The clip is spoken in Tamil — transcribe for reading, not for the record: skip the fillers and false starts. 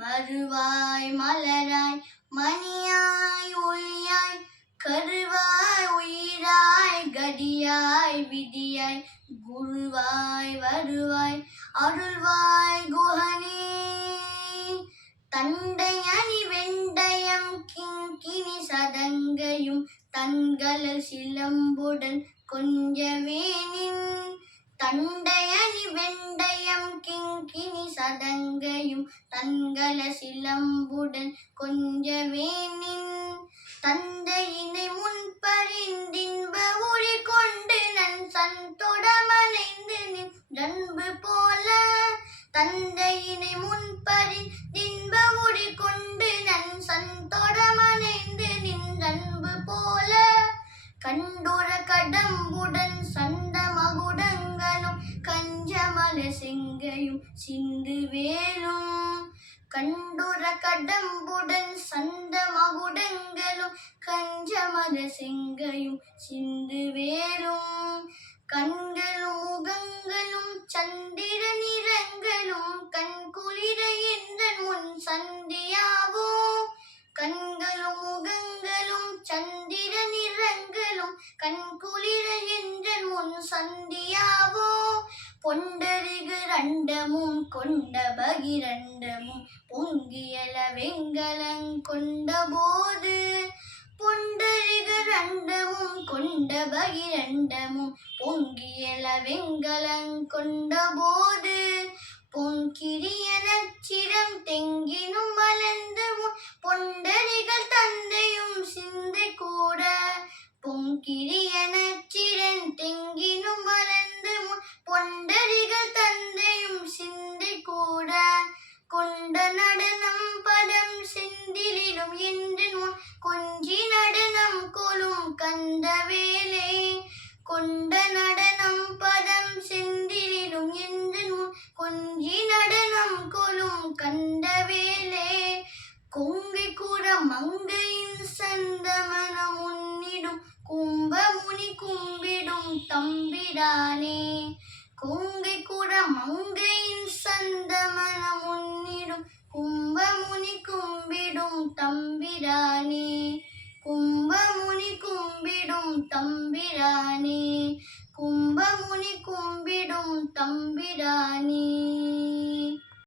மறுவாய் மலராய் மணியாய் ஒளியாய் கருவாய் உயிராய் கதியாய் விதியாய் குருவாய் வருவாய் அருள்வாய் குஹனே தண்டை அணி வெண்டயம் கிங்கினி சதங்கையும் தன்களல் சிலம்புடன் கொஞ்சவேனின் தண்டை அணி வெண்டயம் கிங்கினி சதங்கையும் தன்கள சிலம்புடன் கொஞ்சவேனின் தந்தையினை முன்பறிந்தின்ப உரி கொண்டு நன் சந்தொடமனைந்து நின்றன்பு போல தந்தையினை முன்பறிந்தின்ப உரி கொண்டு நன் சந்தொடமனைந்து நின்றன்பு போல கண்டுர கடம்புடன் சண்ட மகுடங்களும் கஞ்சமல செங்கையும் சிந்து வேலும் கண்டுர கடம்புடன் சண்ட மகுடங்களும் கஞ்சமல செங்கையும் சிந்து வேலும் கண்களும் முகங்களும் சந்திர நிறங்களும் கண்குளிர என்ற முன் சந்தியாவோ கண்களும் முகங்களும் சந்திர நிறங்களும் கண்குளிர என்ற முன் சந்தியாவோ பொண்டரிகு ரண்டமும் கொண்ட பகிரண்டமும் பொங்கியல வெங்கலங் கொண்ட போது பொண்டரிகு ரண்டமும் கொண்ட பகிரண்டமும் பொங்கியல வெங்கலங் கொண்ட போது பொங்கிரிய நச்சிரம் தெங்கினும் வளர்ந்து பொண்டரிகள் தந்தையும் சிந்தை கூட பொங்கிரிய நச்சிரன் தெங்கினும் வளர்ந்து பொண்டரிகள் தந்தையும் சிந்தை கூட கொண்ட நடனம் பதம் செந்திலும் என்று கொஞ்சி நடனம் கொலும் கந்தவேலே கொண்ட நடனம் பதம் செந்திலும் என்று கொஞ்சி நடனம் கொலும் கந்தவேலே கொங்கை கூற மங்கையின் சந்தமனம் உன்னிடும் கும்பமுனி கும்பிடும் தம்பிரானே கொங்கை கூற மங்கையின் சந்தமனம் உன்னிடும் கும்பமுனி கும்பிடும் தம்பிரானே கும்பமுனி கும்பிடும் தம்பிரானே கும்பமுனி கும்பிடும் தம்பிரானே